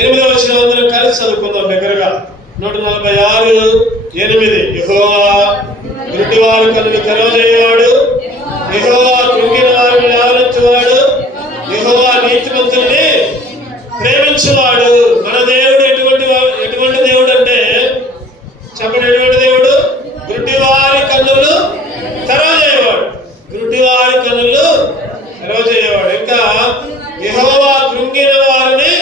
8వ వచనం అందరం కలిసి చదువుకుందాం దగ్గరగా. 146:8. యెహోవా గుడ్డివారి కన్నులు తెరవజేయువాడు, యెహోవా కృంగిన వారిని లేవనెత్తువాడు, యెహోవా నీతిమంతుల్ని ప్రేమించువాడు. మన దేవుడు ఎటువంటి దేవుడు అంటే చెప్పండి, ఎటువంటి దేవుడు? గుడ్డివారి కన్నులు తెరవజేయవాడు, గుడ్డివారి కన్నులు తెరవజేయవాడు. ఇంకా యెహోవా కృంగిన వారిని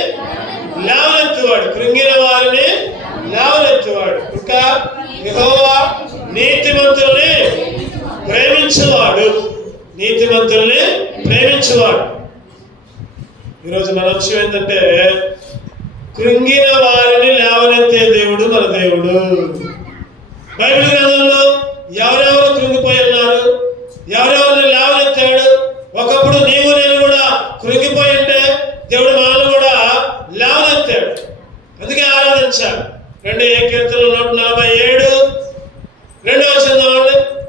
లేవనెత్తువాడు, కృంగిన వారిని లేవనెత్తువాడు. ఇంకా యెహోవా నీతిమంతుల్ని ప్రేమించువాడు, నీతిమంతుల్ని ప్రేమించువాడు. ఈరోజు మన అంశం ఏంటంటే కృంగిన వారిని లేవనెత్తే దేవుడు మన దేవుడు. బైబిల్ గ్రంథంలో ఎవరెవరు కృంగిపోయి ఉన్నారు, ఎవరెవరిని లేవనెత్తాడు. ఒకప్పుడు నీవు నేను కూడా కృంగిపోయి ఉంటే దేవుడు మనల్ని కూడా లేవనెత్తాడు, అందుకే ఆరాధించాడు. కీర్తనలు 147 2వ వచనం.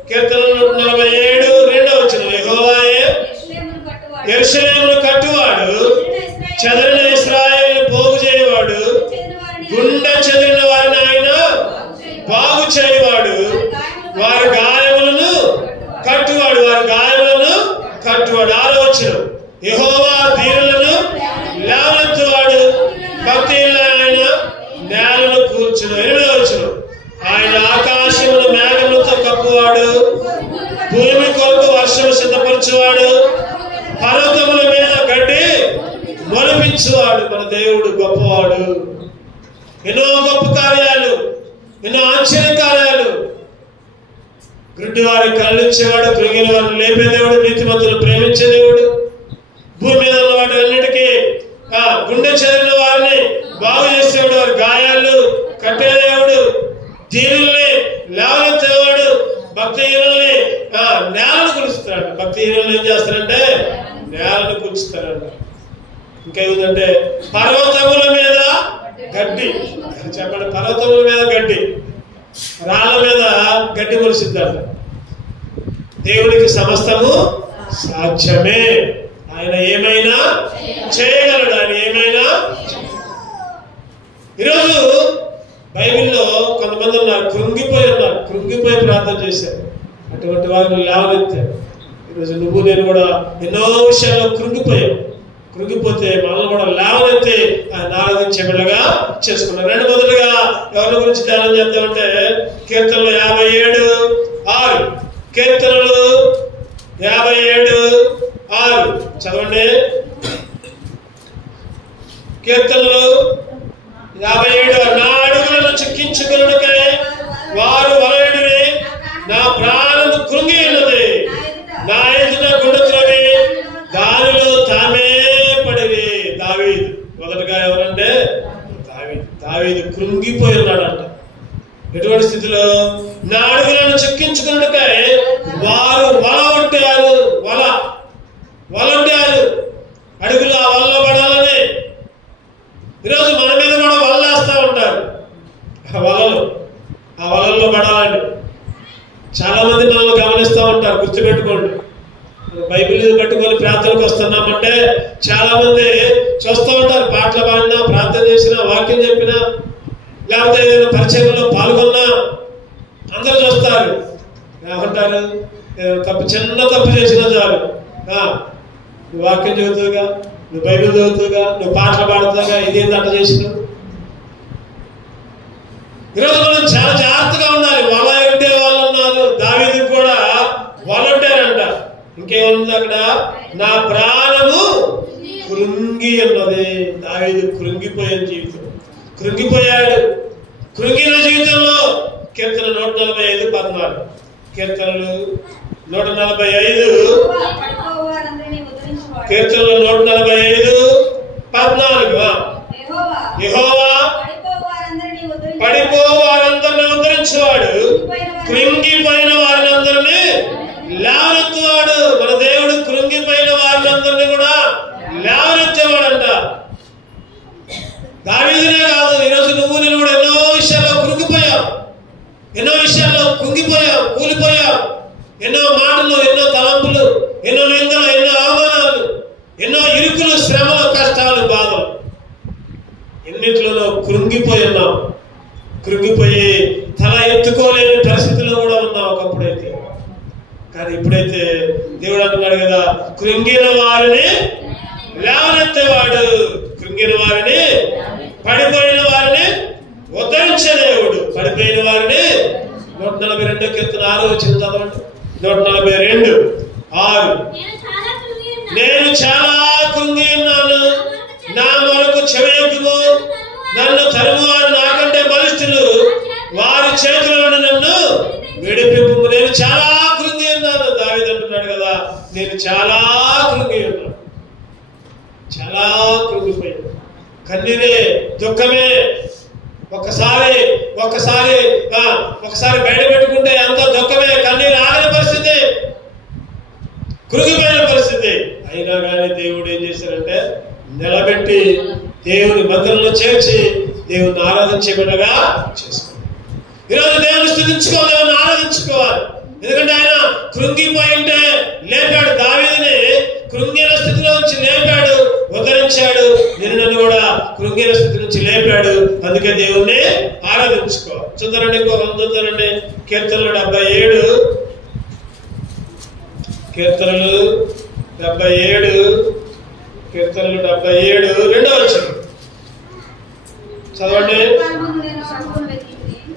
కీర్తనలు 147 2వ వచనం. యెహోవాయే యెరూషలేమును కట్టువాడు, చెదరిన ఇశ్రాయేలును పోగు చేయవాడు, గుండె చెదిరిన వారిని ఆయన బాగు చేయవాడు, వారి గాయములను కట్టువాడు, వారి గాయములను కట్టువాడు. 6వ వచనం. యెహోవా దీనులను లేవనెత్తువాడు, భక్తిహీనులను ఆయన నేలను కూర్చును. 8వ వచనం. ఆయన ఆకాశమును మేఘములతో కప్పువాడు, భూమి కొరకు వర్షము సిద్ధపరచువాడు, పర్వతముల మీద గడ్డి మొలిపించువాడు. మన దేవుడు గొప్పవాడు. ఎన్నో గొప్ప కార్యాలు, ఎన్నో ఆశ్చర్య కార్యాలు. గుడ్డి వారి కళ్ళు ఇచ్చేవాడు, కృంగిన వారిని లేపే దేవుడు, నీతిమంతులను ప్రేమించే దేవుడు, భూమి మీద ఉన్న వాటి అన్నిటికీ గుండె చెదిరిన వారిని బాగు చేసేవాడు, వారి గాయాలు కట్టే దేవుడు, దీనుల్ని లేవనెత్తేవాడు, భక్తిహీనుల్ని నేలను కులుస్తాడు. భక్తిహీనులు ఏం చేస్తారంటే నేలను కూర్చుతారంట. ఇంకేంటంటే పర్వతముల మీద గడ్డి. చెప్పండి, పర్వతముల మీద గడ్డి, రాళ్ళ మీద గడ్డి మొలిసిద్దంట. దేవుడికి సమస్తము సాధ్యమే. ఆయన ఏమైనా చేయగలడు, ఆయన ఏమైనా. ఈరోజు బైబిల్లో కొంతమంది ఉన్నారు, కృంగిపోయి ఉన్నారు, కృంగిపోయి ప్రార్థన చేశారు. అటువంటి వారిని లేవనెత్తారు. ఈరోజు నువ్వు నేను కూడా ఎన్నో విషయాల్లో కృంగిపోతే మనల్ని కూడా లేవనెత్తి ఆయన ఆరాధించే బిడ్డగా చేసుకున్నారు. మొదలుగా ఎవరి గురించి ధ్యానం చేద్దామంటే కీర్తనలు 57:6. కీర్తనలు 57:6 చదవండి. కీర్తనలు 57. నా అడుగులను చిక్కించుకొనుటకై వారు వలయుడిరి, నా ప్రాణము కృంగి ఉన్నది, నా ఎదుట గుండె త్రవ్వి దానిలో తామే పడిరి. దావీదు. మొదటగా ఎవరంటే దావీదు కృంగిపోయి ఉన్నాడంట. ఎటువంటి స్థితిలో? నా అడుగులను చిక్కించుకున్నట్టుకై వారు వల ఉంటారు, వలంటారు. అడుగులు ఆ వలలో పడాలని. ఈరోజు మన మీద కూడా వల్లేస్తా ఉంటారు. ఆ వలల్లో పడాలని చాలా మంది మనల్ని గమనిస్తూ ఉంటారు. గుర్తుపెట్టుకోండి, బైబిల్ పట్టుకొని ప్రార్థనకు వస్తున్నామంటే చాలా మంది చూస్తూ ఉంటారు. పాటలు పాడినా, ప్రార్థన చేసినా, వాక్యం చెప్పినా, లేకపోతే ఏదైనా పరిచయంలో పాల్గొన్నా అందరూ చూస్తారు. ఏమంటారు? చిన్న తప్పు చేసినా చాలు, నువ్వు వాక్యం చదువుతావుగా, నువ్వు బైబిల్ చదువుతావుగా, నువ్వు పాటలు పాడుతావుగా, ఇదేంటి అట్లా చేసినావు. ఈరోజు మనం చాలా జాగ్రత్తగా ఉండాలి. వల ఉంటే వాళ్ళు ఉన్నారు. దావీదుకు కూడా వలంటారంట. ఇంకేముంది అక్కడ? నా ప్రాణము కృంగి ఉన్నది. దావీదు కృంగిపోయిన జీవితం, కృంగిపోయాడు. కృంగిన జీవితంలో కీర్తన 145:14. కీర్తనలు 145. కీర్తనలు 145:14. యెహోవా పడిపోవారందరినీ ఉద్ధరించేవాడు, కృంగిపోయిన వారినందరినీ లేవనెత్తువాడు. మన దేవుడు కృంగిపోయిన వారినందరినీ కూడా లేవనెత్తేవాడంట. దావీదునే కాదు, ఈరోజు నువ్వు నేను కూడా ఎన్నో విషయాల్లో కృంగిపోయావు, ఎన్నో విషయాల్లో కుంగిపోయావు, కూలిపోయావు. ఎన్నో మాటలు, ఎన్నో తలంపులు, ఎన్నో నిందలు, ఎన్నో అవమానాలు, ఎన్నో ఇరుకులు, శ్రమలు, కష్టాలు, బాధలు. ఎన్నిట్లలో కృంగిపోయి ఉన్నాం. కృంగిపోయి తల ఎత్తుకోలేని పరిస్థితిలో కూడా ఉన్నాం ఒకప్పుడైతే. కానీ ఇప్పుడైతే దేవుడు అంటున్నాడు కదా, కృంగిన వారిని లేవనెత్తేవాడు, కృంగిన వారిని, పడిపోయిన వారిని ఉద్ధరించే దేవుడు. పడిపోయిన వారిని 142 కీర్తన 6 వచ్చిన చదవండి. 142:6. నేను చాలా కృంగి ఉన్నాను, నా వరకు చెవియొగ్గుము, నన్ను తరుమువారు నాకంటే బలిష్ఠులు, వారి చేతుల నుండి నన్ను విడిపింపు. నేను చాలా కృంగి ఉన్నాను. దావీదు అంటున్నాడు కదా, నేను చాలా కృంగి ఉన్నాను, చాలా కృంగిపోయాను. కన్నీరే, దుఃఖమే. ఒకసారి బయట పెట్టుకుంటే అంత దుఃఖమే, కన్నీరు ఆగని పరిస్థితి, కృంగిపోయిన పరిస్థితి. అయినా కానీ దేవుడు ఏం చేశారంటే నిలబెట్టి దేవుని మందిరంలో చేర్చి దేవుని ఆరాధించే బిడ్డగా చేసుకోవాలి. ఈరోజు దేవుని స్తుతించుకోవాలి, దేవుని ఆరాధించుకోవాలి. ఎందుకంటే ఆయన కృంగిపోయి ఉంటే లేపాడు. దావీదుని కృంగిన స్థితిలో నుంచి లేపాడు, ఉద్ధరించాడు. నన్ను కూడా కృంగిన స్థితి నుంచి లేపాడు. అందుకే దేవుణ్ణి ఆరాధించుకోవాలి. చూద్దారండి, ఇంకొక చూద్దారండి. కీర్తనలు 77, కీర్తనలు 77, 2వ వచనం చదవండి.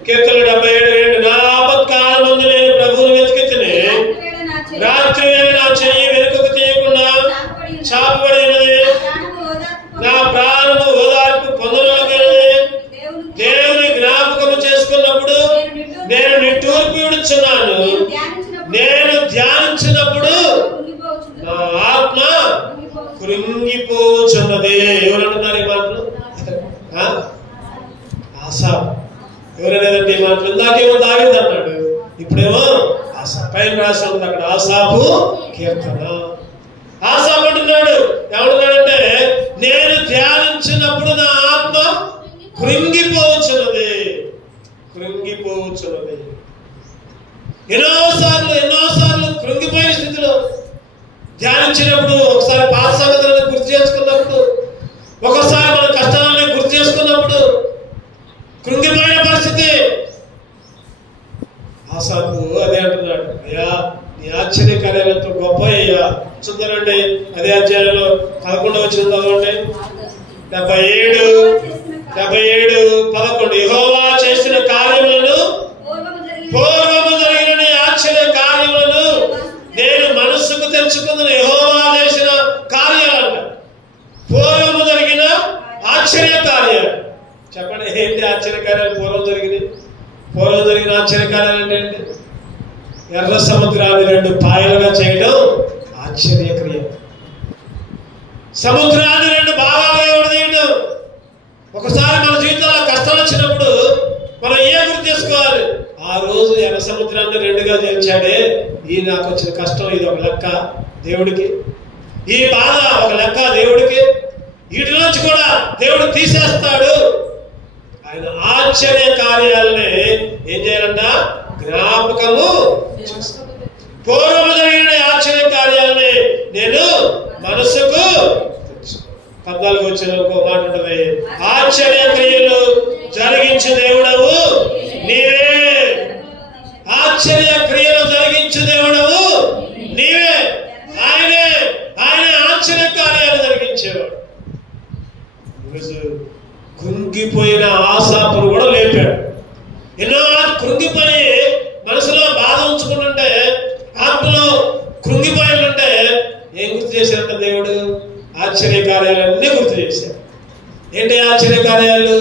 కీర్తనలు 77:2. నా ఆపత్కాలమందు నేను ప్రభువును వెతికితిని, రాత్రి వేళ నా చెయ్యి వెనుకకు తీయకుండా చాపబడినది, నా ప్రాణము ఓదార్పు పొందనగలది. దేవుని జ్ఞాపకము చేసుకున్నప్పుడు నేను నిట్టూర్పు విడుచున్నాను, నేను ధ్యానించినప్పుడు నా ఆత్మ కృంగిపోచున్నది. ఎవరంటున్నారు ఈ మాటలు? ఆసాపు. ఎవరనేదంటే ఈ మాటలు? ఇందాకేమో దావీదు అన్నాడు, ఇప్పుడేమో ఆసాపు. పైన రాసి ఉంది అక్కడ ఆసాపు కీర్తన. ఆసాపు అంటున్నాడు, ఎవడున్నాడంటే నేను ధ్యానించినప్పుడు నా ఆత్మ కృంగిపోచున్నది, కృంగిపోచున్నది. ఎన్నోసార్లు కృంగిపోయిన స్థితిలో ధ్యానించినప్పుడు, ఒకసారి పాత సంగతులను గుర్తు చేసుకున్నప్పుడు, ఒకసారి మన కష్టాలను గుర్తు చేసుకున్నప్పుడు కృంగిపోయిన పరిస్థితి. ఆసాపు అదే అంటున్నాడు, అయ్యా నీ ఆశ్చర్య కార్యాలతో గొప్ప అయ్యా. చూద్దారండి, అదే అధ్యాయంలో 11వ వచనం చదవండి. 77:11. యెహోవా చేసిన కార్యములను, పూర్వము జరిగిన ఆశ్చర్య కార్యములను నేను మనస్సుకు తెచ్చుకుందని. యెహోవా చేసిన కార్యాలంట, పూర్వము జరిగిన ఆశ్చర్య కార్యాలు. చెప్పండి, ఏంటి ఆశ్చర్య కార్యాలు? పూర్వం జరిగిన ఆశ్చర్య కార్యాలు అంటే ఏంటి? ఎర్ర సముద్రాన్ని 2 పాయలుగా చేయడం ఆశ్చర్యక్రియ. సముద్రాన్ని 2 భాగాలుగా విడదీయడం. ఒకసారి మన జీవితంలో కష్టం వచ్చినప్పుడు మనం గుర్తు చేసుకోవాలి, ఆ రోజు ఎర్ర సముద్రాన్ని 2గా చేర్చాడే, ఈ నాకు వచ్చిన కష్టం ఇది ఒక లెక్క దేవుడికి, ఈ బాధ ఒక లెక్క దేవుడికి. వీటిలోంచి కూడా దేవుడు తీసేస్తాడు. ఆయన ఆశ్చర్య కార్యాలని ఏం చేయాలంట? జ్ఞాపకము. పూర్వము జరిగిన ఆశ్చర్య కార్యాలని నేను మనసుకు. 14వ వచనంలో ఒక మాట ఉంటుంది, ఆశ్చర్య క్రియలు జరిగించు దేవుడవు నీవే. ఆశ్చర్య క్రియలు జరిగించు దేవుడవు నీవే. ఆయన ఆశ్చర్య కార్యాలు జరిగించేవాడు. కృంగిపోయిన ఆసాపును కూడా లేపాడు. ఎన్నో కృంగిపోయి మనసులో బాధ ఉంచుకుంటుంటే, ఆత్మలో కృంగిపోయినట్టే ఏం గుర్తు చేశారంట దేవుడు? ఆశ్చర్య కార్యాలన్నీ గుర్తు చేశారు. ఏంటి ఆశ్చర్య కార్యాలు?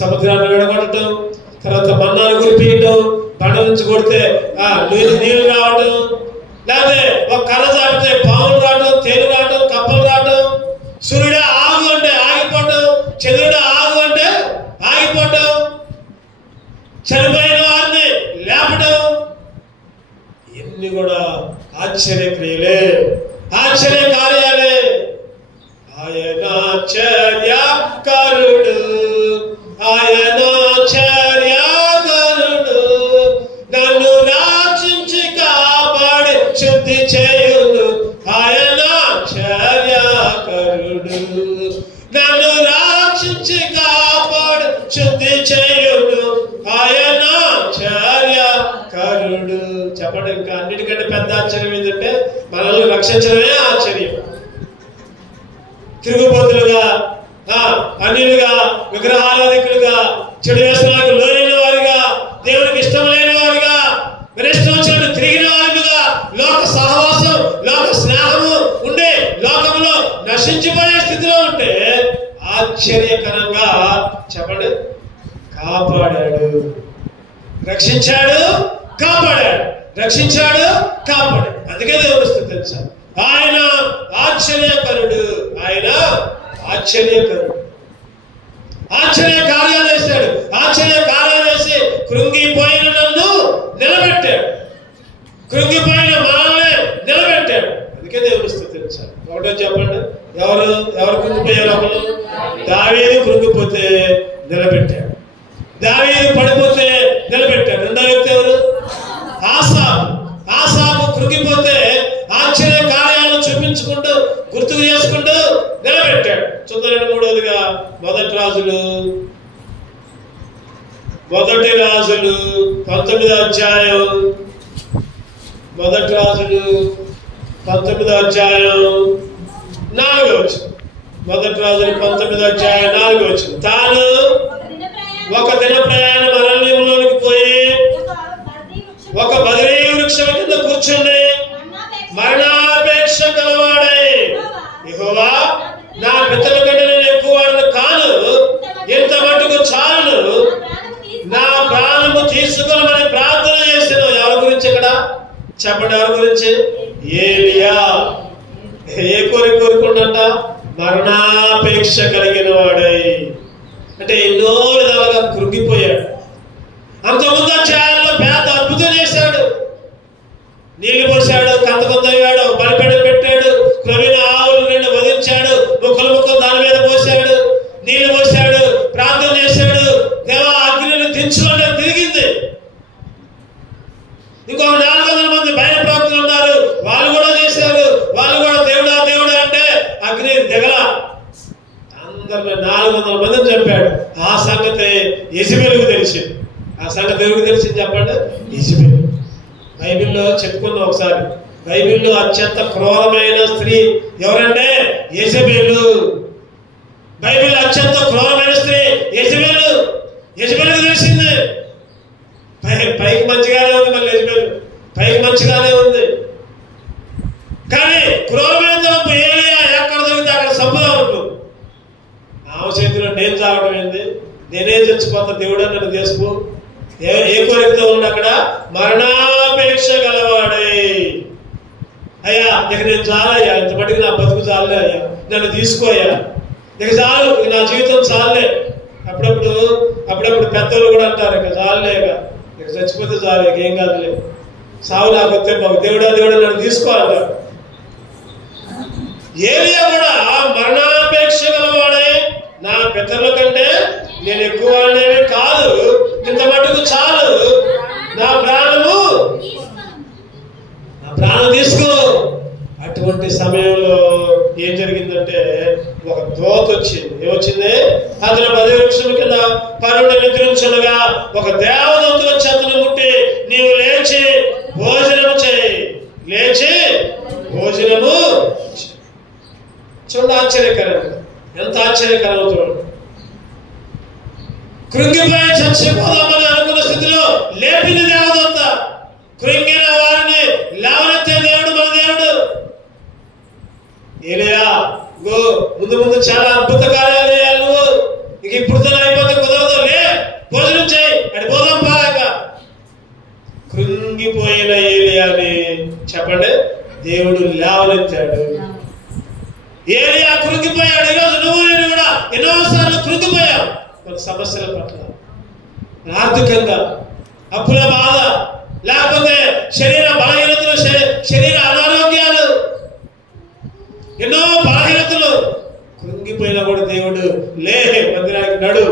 సముద్రాన్ని విడగొట్టడం, తర్వాత మన్నాను కురిపించడం, బండ నుంచి కొడితే నీళ్లు రావడం, లేకపోతే ఒక కర్ర చాపితే పాములు రావడం, తేలు రావడం, కప్పలు రావడం, సూర్యుడు ఆగు అంటే ఆగిపోవటం, చంద్రుడు ఆగు అంటే ఆగిపోవటం, చనిపోయిన వారిని లేపడం, ఇవన్నీ కూడా ఆశ్చర్య క్రియలే, ఆశ్చర్య కార్యాలే. ఆయన ఆశ్చర్యకరుడు, ఆయన ఆశ్చర్యకరుడు, నన్ను రక్షించి కాపాడి శుద్ధి చేయును. ఆయన ఆశ్చర్యకరుడు, నన్ను రక్షించి చెప్పండి. ఇంకా అన్నిటికంటే పెద్ద ఆశ్చర్యం ఏంటంటే మనల్ని రక్షించడమే ఆశ్చర్యం. తిరుగుబోతులుగా, అన్యులుగా, విగ్రహారాధికులుగా, చెడు వ్యసనాలకు లోనైన వారిగా, దేవునికి ఇష్టం లేని వారిగా, ఇష్టం వచ్చినట్టు తిరిగిన వారిగా, లోక సహవాసం, లోక స్నేహము ఉండే లోకంలో నశించిపోయే స్థితిలో ఉంటే ఆశ్చర్యకరంగా చెప్పండి కాపాడాడు, రక్షించాడు, కాపాడాడు, రక్షించాడు, కాపాడాడు. అందుకే దేవుడు స్తుతించాలి. ఆయన ఆశ్చర్యకరుడు, ఆయన ఆశ్చర్యకరుడు. ఆశ్చర్య కార్యాలు వేశాడు. ఆశ్చర్య కార్యాలు వేసి కృంగిపోయిన నన్ను నిలబెట్టాడు, కృంగిపోయిన మనల్ని నిలబెట్టాడు. అందుకే దేవుడు స్తుతించాలి. ఒకటో చెప్పండి, ఎవరు కృంగిపోయారు? ఒకరు దావీదు కృంగిపోతే నిలబెట్టాడు, దావీదు పడిపోతే నిలబెట్టాడు. రెండో వ్యక్తి ఎవరు? ఆసాపు కృంగిపోతే ఆశ్చర్య కార్యాలను చూపించుకుంటూ గుర్తుకు చేసుకుంటూ నిలబెట్టాడు. చూద్దాం. మూడవదిగా మొదటి రాజులు 19వ అధ్యాయం, మొదటి రాజులు 19వ అధ్యాయం 4వ వచనం. మొదటి రాజులు 19వ అధ్యాయం 4వ వచనం. తాను ఒక దిన ప్రయాణం అరణ్యంలోనికి పోయి ఒక బదరీ వృక్షం కింద కూర్చుండి మరణాపేక్ష గలవాడై, యెహోవా నా పితరుల కంటే నేను ఎక్కువ వాడిని కాను, ఇంత మటుకు చాలును, నా ప్రాణము తీసుకోమని ప్రార్థన చేశాను. ఎవరి గురించి ఇక్కడ చెప్పండి? ఎవరి గురించి? ఏలియా. ఏ కోరుకుంటా? మరణాపేక్ష కలిగిన వాడై, అంటే ఎన్నో విధాలుగా కృంగిపోయాడు. అంతకుముందు అధ్యాయంలో పెద్ద అద్భుతం చేశాడు. నీళ్లు పోసాడు, కంతకొందయ్యాడు, బలిపీఠం పెట్టాడు, క్రొవిన ఆవులు 2 వధించాడు, ముక్కలు దాని మీద పోసాడు, నీళ్లు పోసాడు, ప్రార్థన చేశాడు. దేవా అగ్నిని దించు అంటే తిరిగింది. ఇంకొక 400 మంది బయట ప్రవక్తలు ఉన్నారు, వాళ్ళు కూడా చేశారు. వాళ్ళు కూడా దేవుడా దేవుడా అంటే అగ్ని దిగల. అందరిని 400 మందిని చంపాడు. ఆ సంగతి యెజబెలుకు తెలిసింది. ఆ సంగతి ఎవరికి తెలిసింది చెప్పండి? యెజబెలు. బైబిల్లో చెప్పుకున్నాం ఒకసారి. బైబిల్లో అత్యంత క్రూరమైన స్త్రీ ఎవరంటే యెజబెలు. బైబిల్ అత్యంత క్రూరమైన స్త్రీ యెజబెలు. యెజబెలుకు తెలిసింది. పైకి మంచిగానే ఉంది, మళ్ళీ యెజబెలు పైకి మంచిగానే ఉంది, కానీ క్రూరమైన తప్పు ఏలియా ఎక్కడ దొరికితే అక్కడ సంపద ఉంటుంది. ఆమె చేతిలో నేను చావడం ఏంది, నేనే చచ్చిపోతా, దేవుడా నన్ను చేసుకో. ఏ కోరికతో ఉంది అక్కడ? మరణాపేక్ష గలవాడే. అయ్యా ఇక నేను చాలయ్యా, ఇంత మటుకు నా బతుకు చాలే అయ్యా, నన్ను తీసుకోయ్యా, ఇక చాలు, ఇక నా జీవితం చాలే. అప్పుడప్పుడు పెద్దలు కూడా అంటారు, ఇక చాలే, ఇక చచ్చిపోతే చాలు, ఇక ఏం కాదులే, సావు నాకు వస్తే మాకు దేవుడా దేవుడా నన్ను తీసుకోవాలంటారు. ఏలియా కూడా మరణాపేక్ష గలవాడే, నా పితరుల కంటే నేను ఎక్కువ వాడినేమి కాదు, ఇంత మటుకు చాలు, నా ప్రాణం తీసుకో. అటువంటి సమయంలో ఏం జరిగిందంటే ఒక దోత వచ్చింది. ఏమొచ్చింది? అతను బదరీ వృక్షం కింద పరుండి నిద్రించుండగా ఒక దేవదూత వచ్చి అతను ముట్టి, నీవు లేచి భోజనము చేయి, లేచి భోజనము. చూడండి ఆశ్చర్యకరంగా, ఎంత ఆశ్చర్యకరంగా చూడండి. కృంగిపోయి చచ్చిపోదామని అనుకున్న స్థితిలో లేపిన దేవదూత. కృంగిన వారిని లేవనెత్తే దేవుడు మన దేవుడు. ఏలియా ముందు చాలా అద్భుత కార్యాలు చేయాలి నువ్వు, ఇక ఇప్పుడు అయిపోతే కుదరదు, లే భోజనం చేయి, అడి పోదాం బాగా. కృంగిపోయిన ఏలియాని చెప్పండి దేవుడు లేవనెత్తాడు. ఏలియా కృంగిపోయాడు. ఈరోజు నువ్వు నేను కూడా ఎన్నోసార్లు కృంగిపోయావు. మన సమస్యల పట్ల, ఆర్థికంగా, అప్పుల బాధ, లేకపోతే శరీర బలహీనతలు, శరీర అనారోగ్యాలు, ఎన్నో బలహీనతలు. కృంగిపోయినా కూడా దేవుడు లే, మందిరానికి నడు,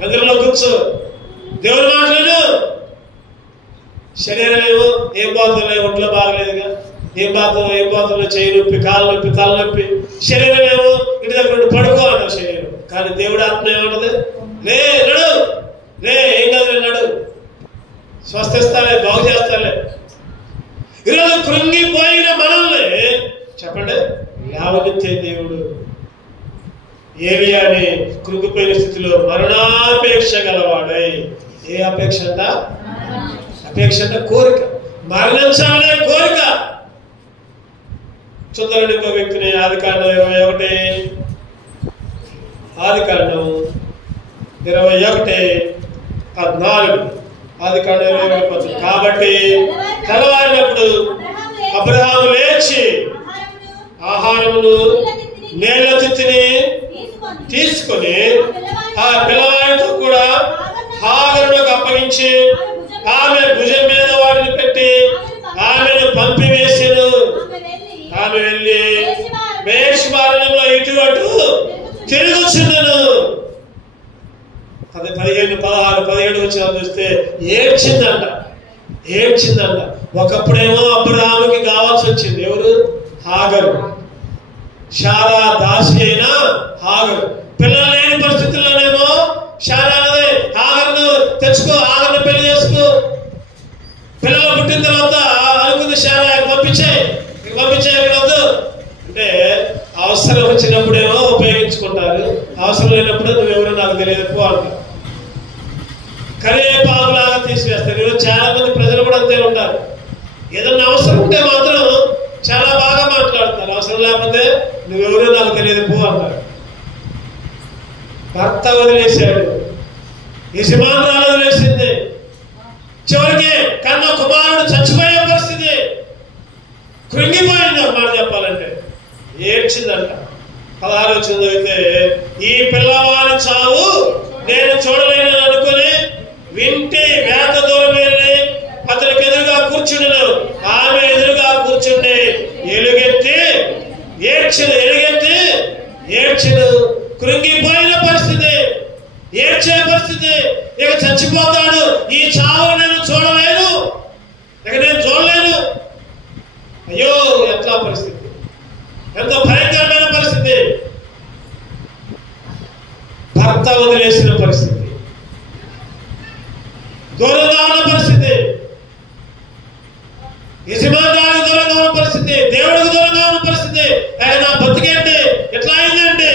మందిరంలో కూర్చో, దేవుడు మాట్లాడు. శరీరం ఏమో ఏం బాధలే, ఒంట్లో బాగలేదుగా, ఏం బాధలో చేయి నొప్పి, కాలు నొప్పి, తల నొప్పి. శరీరం ఏమో ఇంటి దగ్గర పడుకో అన్నావు శరీరం, కానీ దేవుడు ఆత్మ ఏమంటది? లే నడు, లే, ఏం కాదు నడు, స్వస్థిస్తాలే, బాగు చేస్తాలే, ఈరోజు కృంగిపోయిన మనల్ని చెప్పండి లేవనెత్తే దేవుడు. ఏలియాని కృంగిపోయిన స్థితిలో మరణాపేక్ష గలవాడై, ఏ అపేక్ష అంట? అపేక్ష అంటే కోరిక, మరణించాలనే కోరిక. చూద్దాం ఇంకో వ్యక్తిని, ఆదికాండం 21, ఆదికాండం 21:14. ఆదికాండం 21:14. కాబట్టి తెల్లవారినప్పుడు అబ్రహాము లేచి ఆహారమును నీళ్ల తిత్తిని తీసుకొని ఆ పిల్లవాడితో కూడా హాగరునకు అప్పగించి ఆమె భుజం మీద వాటిని పెట్టి ఆమెను పంపివేసెను. ఆమె వెళ్ళి బేషుబారణంలో ఇటు అటు తిరుగుచుండెను. 15, 16, 17 వచ్చిన చూస్తే ఏడ్చిందంట. ఒకప్పుడేమో అబ్రహాముకి కావాల్సి వచ్చింది. ఎవరు? హాగరు. శారా దాసి అయిన హాగరు. పిల్లలు లేని పరిస్థితుల్లోనేమో శారా అన్నది హాగరును తెచ్చుకో, హాగరును పెళ్లి చేసుకో. పిల్లలు పుట్టిన తర్వాత అనుకుంది శారా పంపించాయి ఇక్కడ వద్దు అంటే, అవసరం వచ్చినప్పుడేమో ఉపయోగించుకుంటారు, అవసరం లేనప్పుడు నువ్వెవరో నాకు తెలియదు పో అంటారు. కరివేపాకులాగా తీసివేస్తారు. ఈరోజు చాలా మంది ప్రజలు కూడా అంతే ఉంటారు. ఏదన్నా అవసరం ఉంటే మాత్రం చాలా బాగా మాట్లాడతారు, అవసరం లేకపోతే నువ్వెవరో నాకు తెలియదు పో అంటారు. భర్త వదిలేశాడు, యజమానురాలు వదిలేసింది, చివరికి కన్న కుమారుడు చచ్చిపోయే పరిస్థితి. కృంగిపోయింది అన్నమాట చెప్పాలంటే. ఏడ్చిందంట. 16 చదివితే, ఈ పిల్లవాడి చావు నేను చూడలేను అనుకుని వింటి వేత దూరం వెళ్ళి అతనికి ఎదురుగా కూర్చుండను. ఆమె ఎదురుగా కూర్చుండి ఎలుగెత్తి ఏడ్చెను. కృంగిపోయిన పరిస్థితి, ఏడ్చే పరిస్థితి. ఇక చచ్చిపోతాడు, ఈ చావును నేను చూడలేను, ఇక నేను చూడలేను. అయ్యో ఎట్లా పరిస్థితి, ఎంత భయంకరమైన పరిస్థితి. భర్త వదిలేసిన పరిస్థితి, దూరంగా ఉన్న పరిస్థితి, యజమానురాలకు దూరంగా ఉన్న పరిస్థితి, దేవుడికి దూరంగా ఉన్న పరిస్థితి. ఆయన బతికేంటి, ఎట్లా అయిందండి?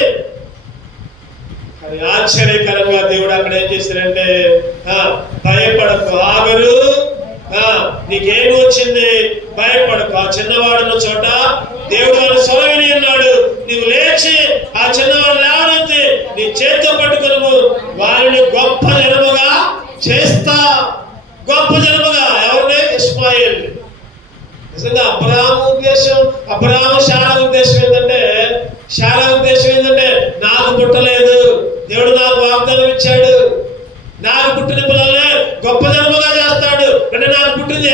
కానీ ఆశ్చర్యకరంగా దేవుడు అక్కడ ఏం చేశాడంటే, భయపడకు హాగరు, నీకేమి వచ్చింది, భయపడకు. ఆ చిన్నవాడున్న చోట దేవుడు వారి స్వరం విని ఉన్నాడు. నీవు లేచి ఆ చిన్నవాడు లేవనెత్తి నీ చేతితో పట్టుకును, వారిని గొప్ప జనముగా చేస్తా. గొప్ప జనముగా ఎవరిని? ఇష్మాయేల్. నిజంగా అబ్రహాము శారా ఉద్దేశం ఏంటంటే, నాకు పుట్టలేదు, దేవుడు నాకు వాగ్దానం ఇచ్చాడు, నాకు పుట్టిన పిల్లల్ని గొప్ప జనముగా చేస్తాడు అంటే నాకు పుట్టింది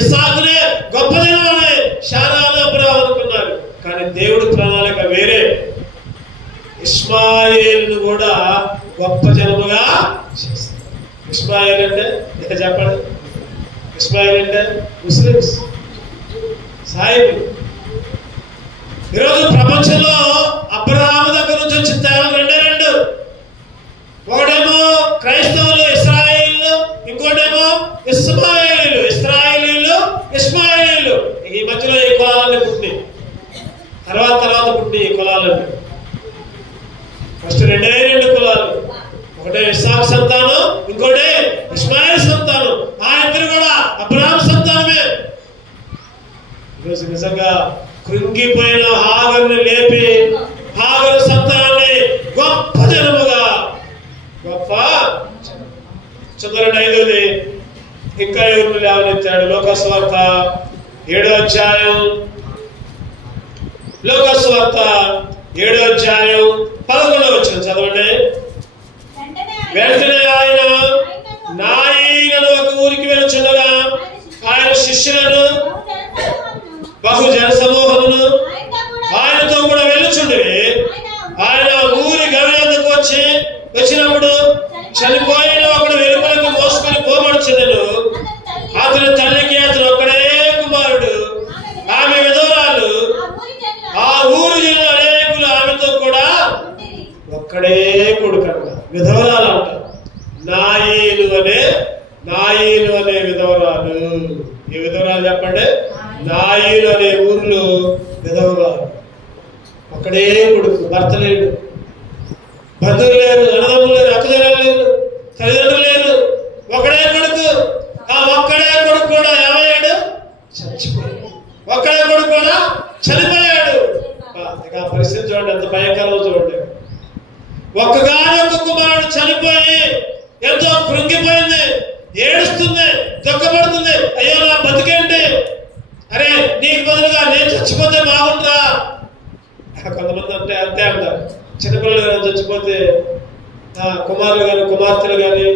ఇస్సాకునే గొప్ప జనమని శారాను అబ్రహాము అనుకున్నాడు. కానీ దేవుడి ప్రణాళిక వేరే. ఇష్మాయేలును కూడా గొప్ప జనముగా చేస్తాడు. ఇష్మాయేల్ అంటే చెప్పండి, ఇష్మాయేల్ అంటే ముస్లిమ్స్, సాయిబులు. ఈరోజు ప్రపంచంలో అబ్రహాము దగ్గర నుంచి వచ్చిన తేడాలు రెండు. ఒకటేమో క్రైస్తవులు, ఇశ్రాయేలీలు, ఇంకోటేమో ఇస్మాయేలీలు. ఇస్మాయేలీలు ఈ మధ్యలో ఈ కులాలన్నీ పుట్టి తర్వాత పుట్టి ఈ కులాలన్నీ. ఫస్ట్ 2 కులాలు, ఒకటే ఇస్సాకు సంతానం, ఇంకోటే ఇస్మాయిల్ సంతానం. ఆ ఇద్దరు కూడా అబ్రహాము సంతానమే. ఈరోజు నిజంగా కృంగిపోయిన హాగరుని లేపి హాగరు సంతానాన్ని గొప్ప జనముగా, గొప్ప చదరండి 5ది. ఇంకా ఎవరిని లేవనెత్తాడు? లోకస్వార్త 7వ అధ్యాయం, లోకస్వార్త 7వ అధ్యాయం 11వ వచనం చదవండి. వెంటనే ఆయన నాయనను ఒక ఊరికి వెళుచుండగా ఆయన శిష్యులను బహు జన సమూహమును ఆయనతో కూడా వెళ్ళుచుండేవి. ఆయన ఊరి గవినందుకు వచ్చినప్పుడు చనిపోయిన ఒకడు వెలుపలకు మోసుకొని పోబడుచుండెను. అతని తల్లికి అతను ఒక్కడే కుమారుడు, ఆమె విధవరాలు. ఆ ఊరు జనులు అనేకులు ఆమెతో కూడా ఒక్కడే కొడుకంట, విధవరాలు అంట. నాయీలు అనే విధవరాలు. ఏ విధవరాలు చెప్పండి? నాయీలు అనే ఊర్లో విధవరాలు, ఒక్కడే కొడుకు, భర్త లేడు, బంధువులు లేరు, అన్నదమ్ములు లేరు, అక్కజనాలు లేరు, తల్లిదండ్రులు లేరు, ఒకడే కొడుకు. ఆ ఒక్కడే కొడుకు కూడా ఏమయ్యాడు? చచ్చిపోయాడు. ఒక్కడే కొడుకు కూడా చనిపోయాడు. ఇక పరిస్థితి చూడండి, ఎంత భయంకరంగా చూడండి. ఒక్కగానొక్క కుమారుడు చనిపోయి ఎంతో కృంగిపోయింది, ఏడుస్తుంది, దుఃఖపడుతుంది. అయ్యో నా బతికేంటి, అరే నీకు బదులుగా నేను చచ్చిపోతే బాగుంటుందా. కొంతమంది అంటే అంతే అంటారు, చిన్నపిల్లలు కానీ చచ్చిపోతే, కుమారులు కానీ కుమార్తెలు కానీ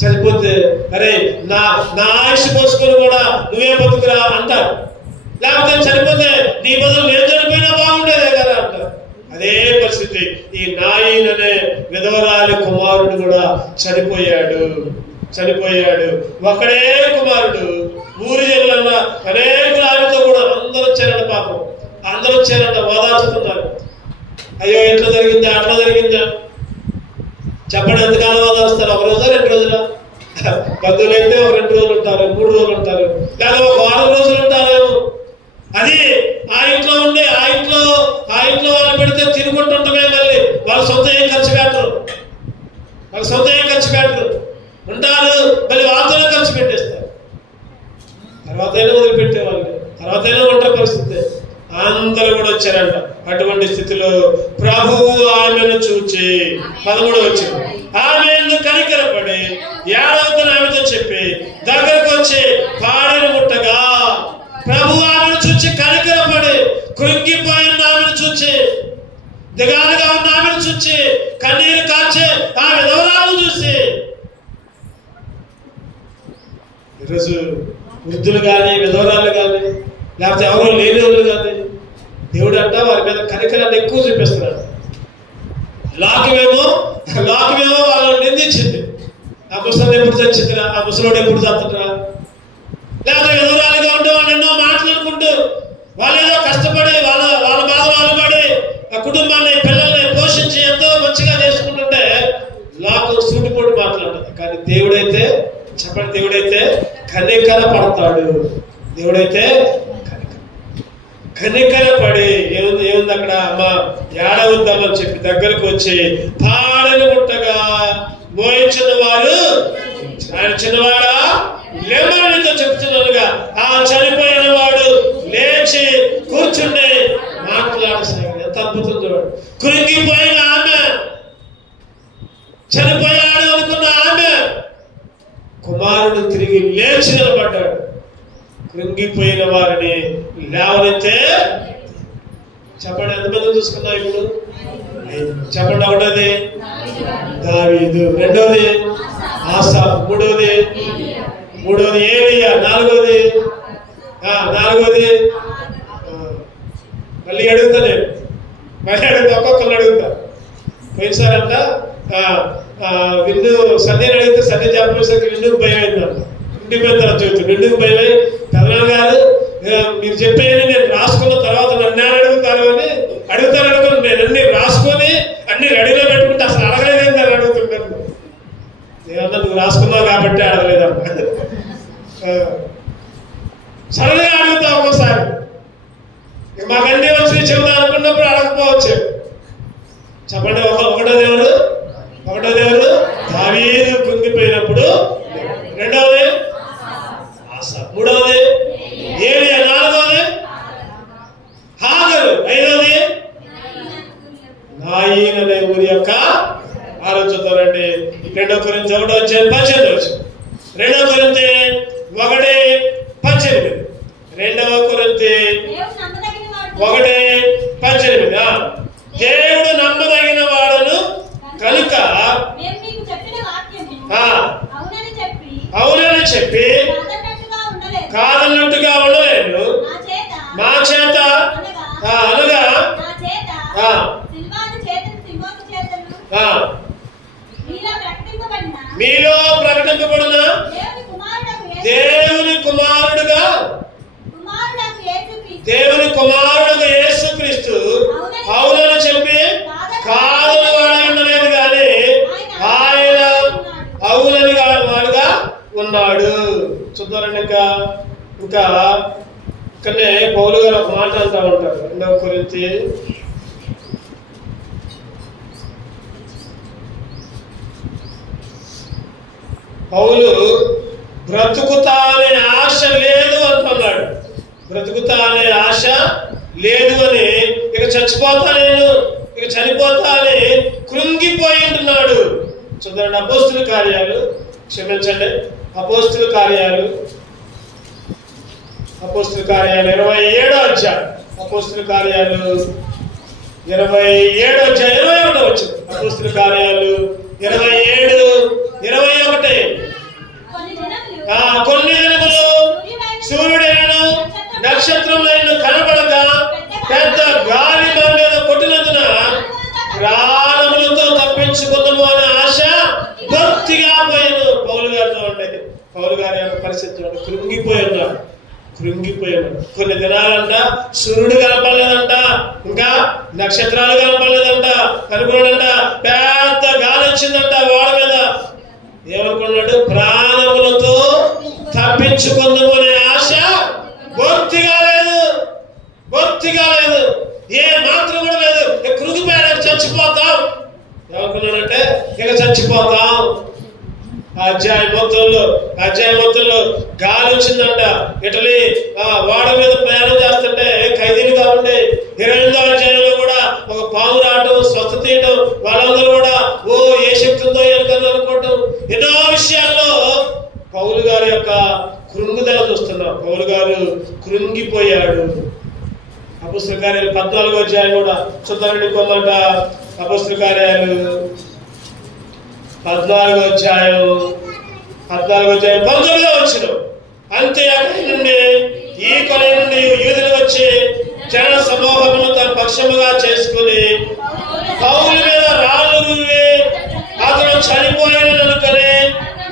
చనిపోతే, అరే నా ఆయుష్ పోసుకొని కూడా నువ్వే బతుకురా అంటారు. లేకపోతే చనిపోతే నీ బదులు నేను చనిపోయినా బాగుండేదే కదా అంటారు. అదే పరిస్థితి. ఈ నాయీన్ అనే విధవరాలి కుమారుడు కూడా చనిపోయాడు. ఒకడే కుమారుడు. ఊరి జిల్లాల అనేక రాళ్ళతో కూడా అందరూ వచ్చారంట. పాపం అందరూ వచ్చారంట, ఓదార్చుతున్నారు. అయ్యో ఎట్లా జరిగిందా, అట్లా జరిగిందా చెప్పండి. ఎంతకాలం ఓదారుస్తారు? ఒక రోజా, 2 రోజులా? బంధువులు అయితే 2 రోజులు ఉంటారు, 3 రోజులు ఉంటారు, లేదా ఒక 4 రోజులు ఉంటారేమో. అది ఆ ఇంట్లో ఉండి ఆ ఇంట్లో వాళ్ళు పెడితే తినుకుంటుంటమే. మళ్ళీ వాళ్ళ సొంత ఏం ఖర్చు పెట్టరు, ఉంటారు, మళ్ళీ వాళ్ళతోనే ఖర్చు పెట్టేస్తారు. తర్వాతైనా వదిలిపెట్టేవాళ్ళు, తర్వాతైనా ఉంటారు పరిస్థితి. అందరూ కూడా వచ్చారంట. అటువంటి స్థితిలో ప్రభువు ఆమెను చూచి 13 వచ్చింది. ఆమె కనికరపడి 7వ ఆమెతో చెప్పి దగ్గరకు వచ్చి పాడెను ముట్టగా, ప్రభు ఆమెను చూచి కనికరపడి కృంగిపోయిన ఆమెను చూచి, దిగాలుగా ఉన్న ఆమెను చూచి, కన్నీరు కార్చే ఆ విధవరాలను చూసి. ఈరోజు వృద్ధులు కానీ, విధవరాలు కానీ, లేకపోతే ఎవరో లేని వాళ్ళు కానీ దేవుడు అంట వారి మీద కనికరాన్ని ఎక్కువ చూపిస్తున్నాడు. లాక్యమేమో వాళ్ళని నిందించింది. ఆ ముసలి ఎప్పుడు చచ్చిందిరా, ఆ ముసలోడు ఎప్పుడు చత్తరా, లేకపోతే విధవరాలుగా ఉంటే వాళ్ళు ఎన్నో మాట్లాడుకుంటూ వాళ్ళు ఏదో కష్టపడి వాళ్ళ బాధ వాళ్ళు పడి ఆ కుటుంబాన్ని, పిల్లల్ని పోషించి ఎంతో మంచిగా చేసుకుంటుంటే లాకు సూటిపోటు మాట్లాడదు. కానీ దేవుడైతే చెప్పండి, దేవుడైతే కనికర పడతాడు. దేవుడైతే కనికరపడి ఏముంది అక్కడ, అమ్మ ఏడవద్దామని చెప్పి దగ్గరకు వచ్చి పాడెను ముట్టగా మోయించిన వారు, ఆయన చిన్నవాడా లేమనితో చెప్తున్నానుగా, ఆ చనిపోయిన వాడు లేచి కూర్చుండే మాట్లాడసాగాడు. ఎంత అద్భుతం చూడండి. కృంగిపోయిన ఆమె, చనిపోయాడు అనుకున్న ఆమె, కుమారుడు తిరిగి లేచి నిలబడ్డాడు. కృంగిపోయిన వారిని లేవనైతే చెప్పండి. ఎంతమంది చూసుకున్నాం ఇప్పుడు? చెప్పండి. ఒకటోది దావీదు, రెండోది ఆసాఫ్, మూడోది ఏలీయా, నాలుగోది మళ్ళీ అడుగుతా నేను, ఒక్కొక్కరిని అడుగుతా. పోయినసారంట విందు సన్నిని అడిగితే సన్ని చెప్పేసరికి విందుకు భయం అయిందంట. ఇంటికి పోయిన తర్వాత చెబుతాను, విందుకు భయమై పెదనాన్న గారు మీరు చెప్పేది నేను రాసుకున్న తర్వాత నన్ను అడుగుతాను అనుకుని నేను అన్ని రాసుకొని అన్ని రెడీలో పెట్టుకుంటే అసలు అడగలేదేంటి అని అడుగుతుంటాను. నేనన్నా నువ్వు రాసుకున్నావు కాబట్టి అడగలేదమ్మా. సడన్గా అడుగుతా ఒక్కోసారి. మాకన్నీ వచ్చి చెబుతా అనుకున్నప్పుడు అడగకపోవచ్చు. చెప్పండి. ఒకటో దేవుడు దావీదు కృంగిపోయినప్పుడు, రెండవది ఆసాఫ్, మూడవది ఏలీయా, నాలుగవది హాగరు, ఐదవది నాయీన్ అనే ఊరి యొక్క ఆలోచనతోనండి. 2 కొరింథీ 1:18 2 కొరింథీ 1:18 2 కొరింథీ 1:18 దేవుడు నమ్మదగిన వాడును కనుక అవునని చెప్పి కాదన్నట్టుగా ఉండలేను. మా చేత అనగా మీలో ప్రకటింపబడిన దేవుని కుమారుడుగా యేసుక్రీస్తు అవునని చెప్పి కాదని వాడై ఉండలేదు కానీ ఆయన అవునని వాడుగా ఉన్నాడు. చూద్దారండి. ఇంకా ఇంకా ఇక్కడనే పౌలు గారు ఒక మాట అంటూ ఉంటారు. 2 కొరింథీ పౌలు బ్రతుకుతా అనే ఆశ లేదు అంటున్నాడు. బ్రతుకుతా అనే ఆశ లేదు అని, ఇక చచ్చిపోతా నేను, ఇక చనిపోతా అని కృంగిపోయి ఉంటున్నాడు. చూడండి అపోస్తుల కార్యాలు, క్షమించండి, అపోస్తుల కార్యాలు 27వ అధ్యాయం, అపోస్తుల కార్యాలు 27వ అధ్యాయం 21వ వచనం. అపోస్తుల కార్యాలు 27:21. కొన్ని దినములు సూర్యుడైన నక్షత్రములైన కనబడక పెద్ద గాలి మా మీద కొట్టినందున ప్రాణములతో తప్పించుకుందాము అనే ఆశ భక్తిగా పోయాను. పౌలు గారితో ఉండేది, పౌలు గారి యొక్క పరిస్థితి కృంగిపోయి ఉన్నాడు. కొన్ని దినాలంట సూర్యుడు కనపడలేదంట, ఇంకా నక్షత్రాలు కనపడలేదంట, కనుగొనంట పెద్ద గాలి వచ్చిందంట వాడ మీద. ఏమనుకున్నాడు? ప్రాణములతో తప్పించుకుందాము అనే ఆశ బొత్తిగా లేదు, ఏ మాత్రం కూడా లేదు. కృంగిపోయాడు, చచ్చిపోతాం. ఏమనుకున్నాడంటే ఇక చచ్చిపోతాం. అధ్యాయం మొత్తంలో గాలి వచ్చిందంట. ఇటలీ వాడ మీద ప్రయాణం చేస్తుంటే ఖైదీలుగా ఉండే 28వ అధ్యాయంలో కూడా ఒక పాము రావటం, స్వస్థ తీయటం, వాళ్ళందరూ కూడా ఓ ఏ శక్తి ఉందో అనుకోవటం, ఎన్నో విషయాల్లో పౌలు గారి యొక్క కృంగుదల చూస్తున్నాం. పౌలు గారు కృంగిపోయాడు. అపోస్తుల కార్యాలు 14వ అధ్యాయం కూడా చూద్దామండి. కొమ్మంట అపోస్తుల కార్యాలు 14వ అధ్యాయం 19వ వచనం. అంతే అక్కడి నుండి ఈ కొల నుండి యూదులు వచ్చి జన సమూహమును తన పక్షముగా చేసుకుని పౌలు మీద రాళ్ళు రువ్వి అతను చనిపోయాడనుకొని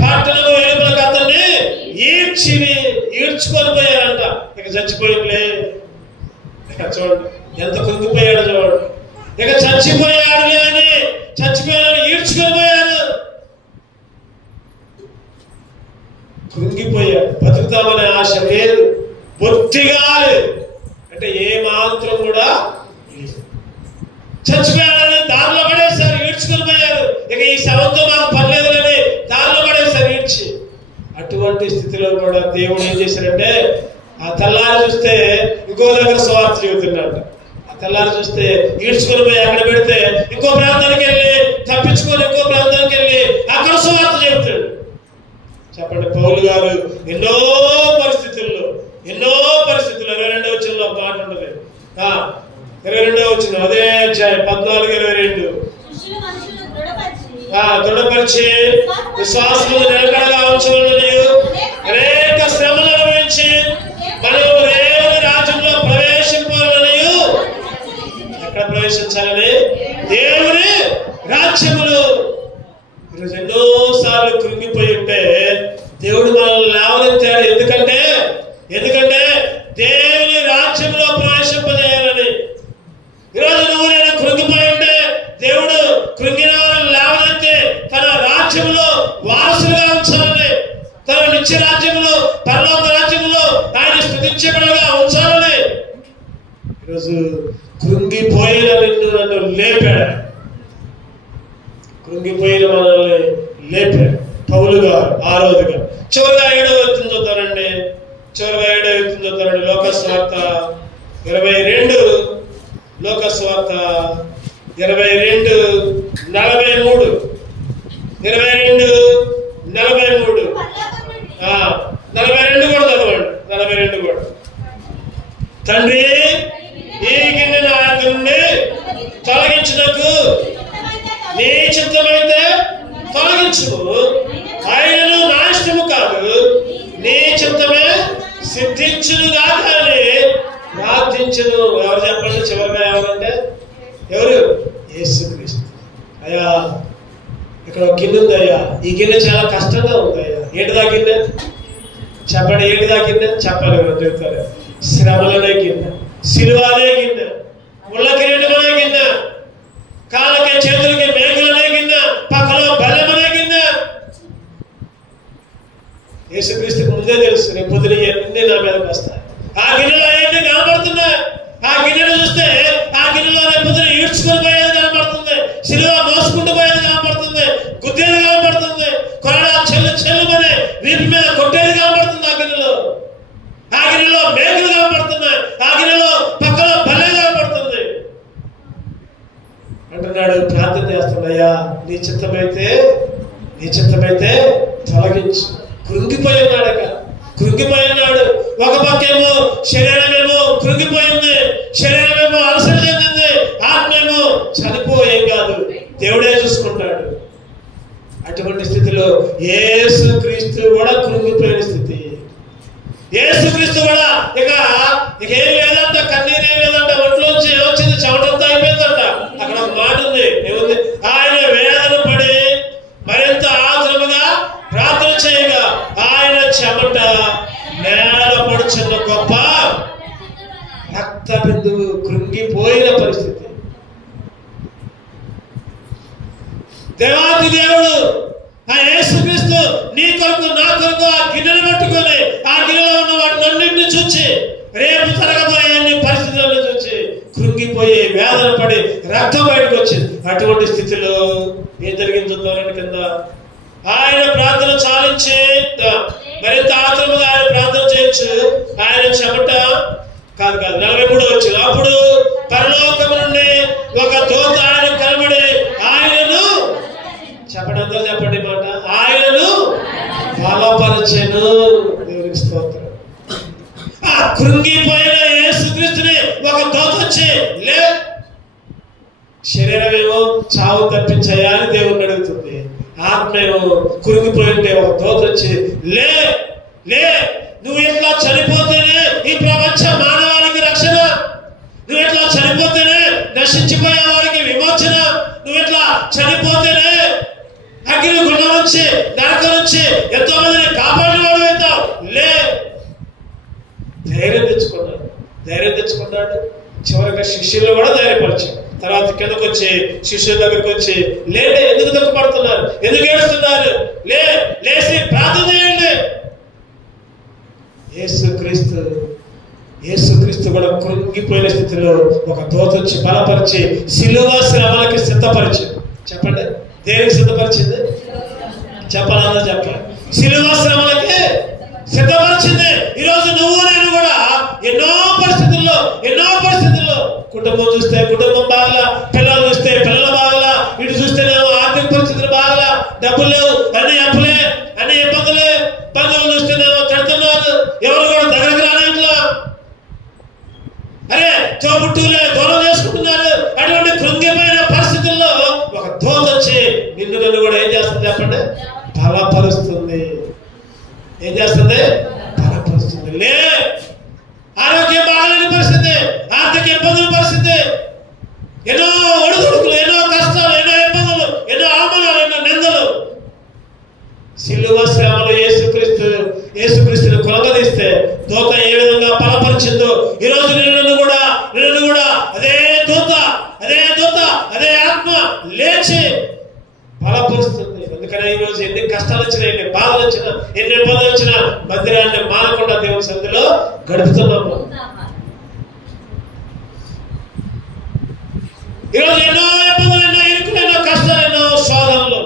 పట్టణము వెలుపలకు అతన్ని ఈడ్చుకొని పోయారంట. ఇక చచ్చిపోయిందిలే. చూడండి ఎంత కృంగిపోయాడు, చూడండి. ఇక చచ్చిపోయాడులే అని చచ్చిపోయాడని ఈడ్చుకొని పోయారు. కృంగిపోయాడు. బతుకుతామనే ఆశ లేదు, బొత్తిగా లేదు, అంటే ఏ మాత్రం కూడా లేదు. చచ్చిపోయాడని దారిలో పడేశారు, ఈడ్చుకొని పోయారు. ఇక ఈ శవంతో మాకు పర్లేదులని దారిలో పడేశారు ఈడ్చి. అటువంటి స్థితిలో కూడా దేవుడు ఏం చేశాడంటే ఆ తెల్లారి చూస్తే ఇంకో దగ్గర సువార్త చెబుతున్నాడు. ఆ తెల్లారి చూస్తే ఈడ్చుకొని పోయి అక్కడ పెడితే ఇంకో ప్రాంతానికి వెళ్ళి తప్పించుకొని ఇంకో ప్రాంతానికి వెళ్ళి అక్కడ సువార్త చెబుతాడు. చెప్పండి, పౌలు గారు ఎన్నో పరిస్థితుల్లో 22వ వచనంలో ఒక మాట ఉంటుంది. 22వ వచనం అదే అధ్యాయం 14:22. దృఢపరిచి విశ్వాసము నిలకడగా ఉంచాలని అనేక శ్రమలు అనుభవించి మనము దేవుని రాజ్యంలో ప్రవేశింపాలని. ఎక్కడ ప్రవేశించాలని? దేవుని రాజ్యములో. ఈరోజు ఎన్నో సార్లు కృంగిపోయి ఉంటే దేవుడు మనల్ని లేవనెత్తాడు. ఎందుకంటే దేవుని రాజ్యంలో ప్రవేశింపజేయాలని. ఈరోజు నువ్వు నేను కృంగిపోయి ఉంటే దేవుడు కృంగిన వాళ్ళని లేవనెత్తి తన రాజ్యంలో వారసులుగా ఉంచాలని, తన నిత్య రాజ్యంలో పరలోక రాజ్యంలో ఆయన స్తుతించబడగా ఉంచాలని. ఈరోజు కృంగిపోయిన నన్ను లేపాడు, కృంగిపోయిన మనల్ని లేపాడు పౌలు గారు. 6వదిగా చివరిగా 7వ వ్యక్తిని చూద్దానండి. లోకస్వార్త 22, లోకస్వార్త 22:43. 22:43. 42 కూడా చదవండి. 42 కూడా. తండ్రి, ఈ గిన్నె నా నుండి తొలగించుటకు నీ చిత్తమైతే తొలగించుము, ఆయనను నా ఇష్టము కాదు నీ చిత్తమే సిద్ధించునుగా అని ప్రార్థించును. ఎవరు చెప్పండి చివరిగా? ఎవరంటే ఎవరు? యేసుక్రీస్తు. అయ్యా ఇక్కడ ఒక గిన్నె ఉంది అయ్యా, ఈ గిన్నె చాలా కష్టంగా ఉంది అయ్యా. ఏంటిదా గిన్నె? చెప్పండి, ఏంటిదా గిన్నె? చెప్పాలి. చెప్తారు. శ్రమలనే గిన్నె, సిలువనే గిన్నె, ముళ్ళ కిరీటమనే గిన్నె, కాళ్ళకి చేతులకి మేకులనే గిన్నె, పక్కలో బలమనే గిన్నె. యేసుక్రీస్తుకు ముందే తెలుసు రేపు పొద్దున ఇవన్నీ నా మీదకి వస్తాయి. ఆ గిన్నెలో అవన్నీ కనబడుతున్నాయి. ఆ గిన్నెను చూస్తే ఆ గిన్నెలో రేపు పొద్దున ఈడ్చుకొని పోయేది కనబడుతుంది, సిలువ మోసుకుంటూ పోయేది కనబడుతుంది, గుద్దేది కనబడుతుంది, కొరడా చెల్లుమని వీపు మీద కొట్టేది కనబడుతుంది. ఆ గిన్నెలో మేకలు కనబడుతున్నాయి. ఆ గిన్నెలో పక్కన బలే కనబడుతుంది. అంటున్నాడు, ప్రార్థన చేస్తున్నాయ్యా, నీ చిత్తమైతే తొలగించు. కృంగిపోయి ఉన్నాడు. ఒక పక్కేమో శరీరమేమో కృంగిపోయింది, శరీరమేమో అలసట చెందింది, ఆత్మేమో చనిపోయేం కాదు, దేవుడే చూసుకుంటాడు. అటువంటి స్థితిలో యేసుక్రీస్తు కూడా కృంగిపోయిన స్థితి. యేసుక్రీస్తు కూడా ఇక ఏం లేదంట, కన్నీరు ఏం లేదంట, ఒంట్లోంచి ఏమొచ్చింది, చెమటంతా అయిపోయిందంట. అక్కడ ఒక మాట ఉంది, ఏముంది? ఆయన వేదన పడి మరింత ఆతురముగా ప్రార్థన చేయగా ఆయన చెమట నేల పడుచున్న గొప్ప రక్త బిందువు కృంగిపోయిన పరిస్థితి. దేవాది దేవుడు ఆ యేసుక్రీస్తు నీ కొరకు నా కొరకు ఆ గిన్నెను పట్టుకొని ఆ గిన్నెలో ఉన్న వాటిని అన్నింటినీ చూచి రేపు జరగబోయే పరిస్థితులను చూచి కృంగిపోయి వేదన పడి రక్తం బయటకు వచ్చింది. అటువంటి స్థితిలో ఏం జరిగిందో చూద్దాం. కింద ఆయన ప్రార్థన చాలించి మరింత ఆత్రముగా ఆయన ప్రార్థన చేయొచ్చు. ఆయన చెమట కాదు 43 వచ్చింది. అప్పుడు పరలోకము నుండి ఒక దూత ఆయన కనబడి ఆయనను చెప్పండి, అందరూ చెప్పండి మాట, ఆయనను బలపరచెను. దేవునికి స్తోత్రం. ఆ కృంగిపోయిన యేసుక్రీస్తుని ఒక దూత వచ్చి లే, శరీరమేమో చావు తప్పించాయా అని దేవుణ్ణి అడుగుతుంది. ఆత్మేమో కృంగిపోయింటే ఒక దూత వచ్చి లే, నువ్వు ఎట్లా చనిపోతేనే ఈ ప్రపంచ మానవానికి రక్షణ, నువ్వు ఎట్లా చనిపోతేనే నశించిపోయే వారికి విమోచన, నువ్వు ఎట్లా చనిపోతేనే అగ్ని గుండం నుంచి నరకం నుంచి ఎంతో మందిని కాపాడిన వాడు అవుతావు. లే, ధైర్యం తెచ్చుకున్నాడు. చివరిగా శిష్యులు కూడా ధైర్యపరిచాడు. తర్వాత కిందకు వచ్చి శిష్యుల దగ్గరకు వచ్చి లేండి, ఎందుకు దుఃఖపడుతున్నారు, ఎందుకు ఏడుస్తున్నారు, లేచి ప్రార్థన చేయండి. యేసుక్రీస్తు కూడా కృంగిపోయిన స్థితిలో ఒక దూత వచ్చి బలపరిచి సిలువ శ్రమలకి సిద్ధపరిచింది. చెప్పండి, దేనికి సిద్ధపరిచింది? చెప్పాలన్నా చెప్పాలి. సిలువ శ్రమలకి సిద్ధపరిచింది. ఈరోజు నువ్వు నేను కూడా ఎన్నో పరిస్థితుల్లో కుటుంబం చూస్తే కుటుంబం బాగలా, పిల్లలు చూస్తే పిల్లలు బాగలా, ఇటు చూస్తేనేమో ఆర్థిక పరిస్థితులు బాగలా, డబ్బులు లేవు, అన్ని అప్పులే, అన్ని ఇబ్బందులే, బంధువులు చూస్తేనేమో తిడుతున్నారు, ఎవరు కూడా దగ్గరకు రానిట్లా, అరే తోబుట్టులే దూరం చేసుకుంటున్నారు. అటువంటి కృంగిపోయిన పరిస్థితుల్లో ఒక దూత వచ్చి నిన్ను కూడా ఏం చేస్తుంది చెప్పండి? బలపరుస్తుంది. ఏం చేస్తుంది? బలపరుస్తుంది. లే, ఆరోగ్యం బాగలేని పరిస్థితి, ఆర్థిక ఇబ్బందుల పరిస్థితి, ఎన్నో ఒడిదుడుకులు, ఎన్నో కష్టాలు, ఎన్నో ఇబ్బందులు, ఎన్నో అవమానాలు, ఎన్నో నిందలు, సిలువ శ్రమలు యేసుక్రీస్తుని కొలగదీస్తే దూత ఏ విధంగా బలపరిచిందో ఈరోజు నిన్ను కూడా అదే దూత అదే ఆత్మ లేచి బలపరుస్తుంది. అందుకనే ఈరోజు ఎన్ని కష్టాలు వచ్చినా, ఎన్ని బాధలు వచ్చినా, ఎన్ని ఇబ్బందులు వచ్చినా మందిరాన్ని మానకుండా దేవుని సన్నిధిలో గడుపుతున్నాము. ఈరోజు ఎన్నో ఇబ్బందులు, ఎన్నో ఇరుకులు, ఎన్నో కష్టాలు, ఎన్నో శోధనలు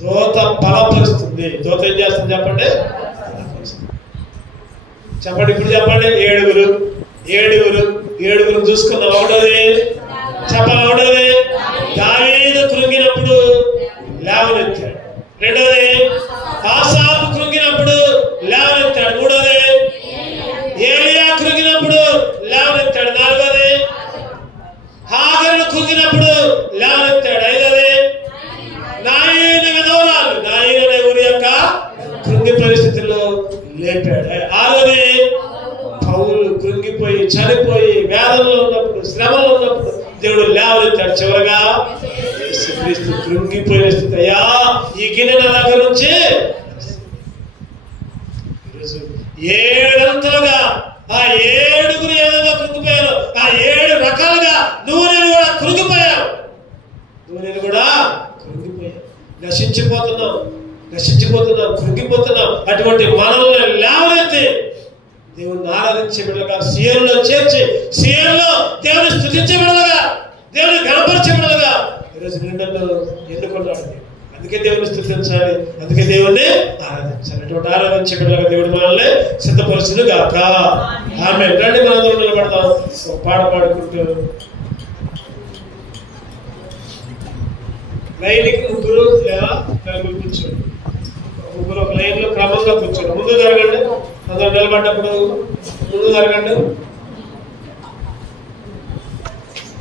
దూత బలపరుస్తుంది. దూత ఏం చేస్తుంది చెప్పండి? ఇప్పుడు చెప్పండి. ఏడుగురు చూసుకున్నాం. ఒకటోది చెప్పాలి, ఒకటోది దావీదు కృంగినప్పుడు లేవనెత్తాడు. రెండోది ఆసాపు కృంగినప్పుడు లేవనెత్తాడు. మూడోది ఏలియా కృంగినప్పుడు లేవనెత్తాడు. నాలుగోది హాగరును కృంగినప్పుడు లేవనెత్తాడు. ఐదోది నాయన విధవరాలు, నాయన ఊరి యొక్క కృంగి పరిస్థితుల్లో లేపాడు. ఆరోది పౌలు కృంగిపోయి చనిపోయి వేదనలో ఉన్నప్పుడు, శ్రమలో ఉన్నప్పుడు దేవుడు లేవనెత్తాడు. చివరగా యేసుక్రీస్తు కృంగిపోయిన స్థితి, అయ్యా ఈ గిన్నె నా దగ్గర నుంచి 7 ఆ 7 ఏ విధంగా కృంగిపోయారు, ఆ 7 రకాలుగా నువ్వు నేను కూడా కృంగిపోయావు. నశించిపోతున్నావు. నశించిపోతున్నాం, కృంగిపోతున్నాం. అటువంటి మనల్ని లేవనెత్తి దేవుని ఆరాధించే బిడ్డలుగా, సీఎంలో చేర్చి, సీఎంలో దేవుని స్తుతించే బిడ్డలుగా, దేవుని గణపరిచే బిడ్డలుగా ఈరోజు నిండను ఎన్నుకున్నాడు. అందుకే దేవుని స్తుతించాలి, అందుకే దేవుణ్ణి ఆరాధించాలి. అటువంటి ఆరాధించే బిడ్డలుగా దేవుడు మనల్ని సిద్ధపరచును గాక. ఆమేన్. రండి, మనందరం నిలబడతాం, ఒక పాట పాడుకుంటూ. లైన్కి ముగ్గురు లేదా నలుగురు కూర్చోండి. ముగ్గురు ఒక లైన్ లో క్రమంగా కూర్చోండి. ముందు జరగండి, అందరూ నిలబడ్డప్పుడు ముందు జరగండి.